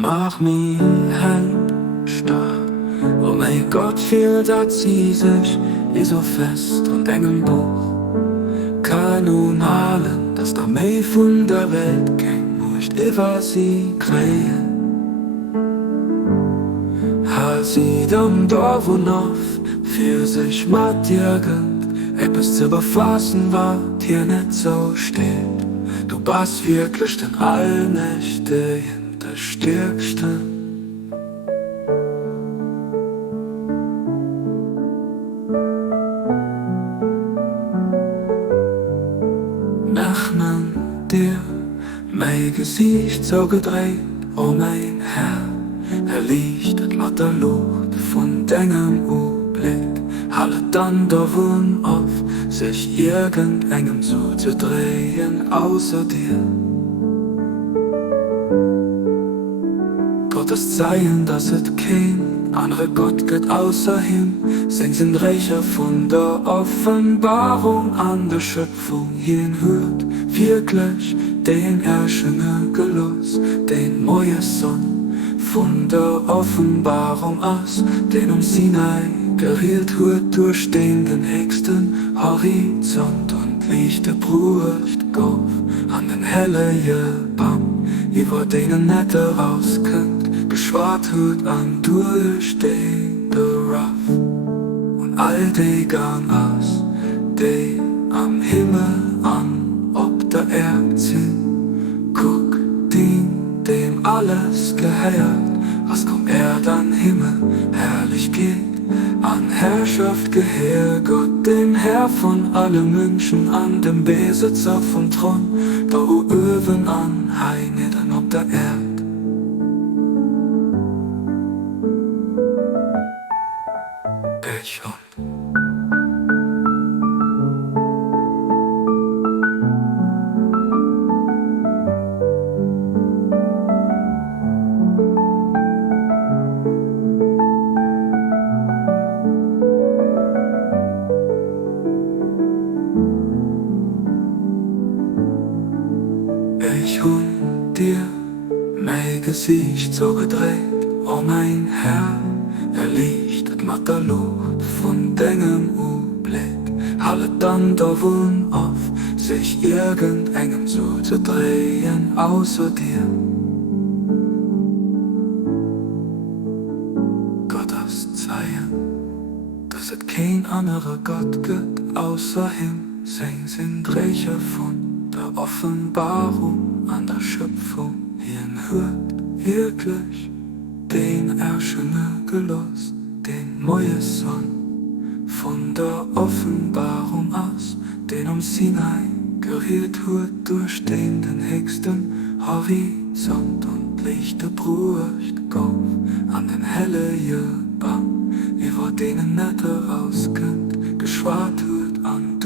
Mach mich stark. Oh mein Gott, viel dat sie sich hier so fest und eng im Buch. Kanonalen, dass da mei von der Welt ging, nicht über sie krähen. Ha sie dann da wo noch für sich mat irgend etwas zu befassen, was hier nicht so steht. Du bist wirklich den Allmächtigen, der Stärkste. Nachmen dir mein Gesicht so gedreht, oh mein Herr, liegt et lauter Luft von deinem Blick. Halle dann davon auf, sich irgendeinem zuzudrehen außer dir. Gottes Zeichen, dass es kein anderer Gott gibt außer ihm. Sie sind reicher von der Offenbarung an der Schöpfung hin hört. Wirklich den Erschöner Geloss, den neue Sonn von der Offenbarung aus, den Sinai geriert hört durch den höchsten Horizont und lichte Brust gauf an den hellen Baum, über denen nicht rauskommt, geschwart hört an durchstehende Ruff und all die Gang aus, die am Himmel an, ob der Erd sind, guck dem alles gehört, was kommt Erd an Himmel, herrlich geht. An Herrschaft gehört Gott, dem Herr von allen Menschen, an dem Besitzer vom Thron, da oben an Heine, dann ob der Erd. Ich und ich und dir, mein Gesicht so gedreht, oh mein Herr, liegt mit der Luft von deinem Blick. Halle dann davon auf, sich irgendeinem zuzudrehen außer dir. Gottes Zeichen, dass es kein anderer Gott gibt außer ihm. Sie sind reicher von der Offenbarung an der Schöpfung hin hört wirklich den Erschöner Geloss, den neue Sonn von der Offenbarung aus, den Sinai geriert hört durch den höchsten Horizont und lichte Brust gauf an den hellen Baum, über denen nicht rauskommt, geschwart hört an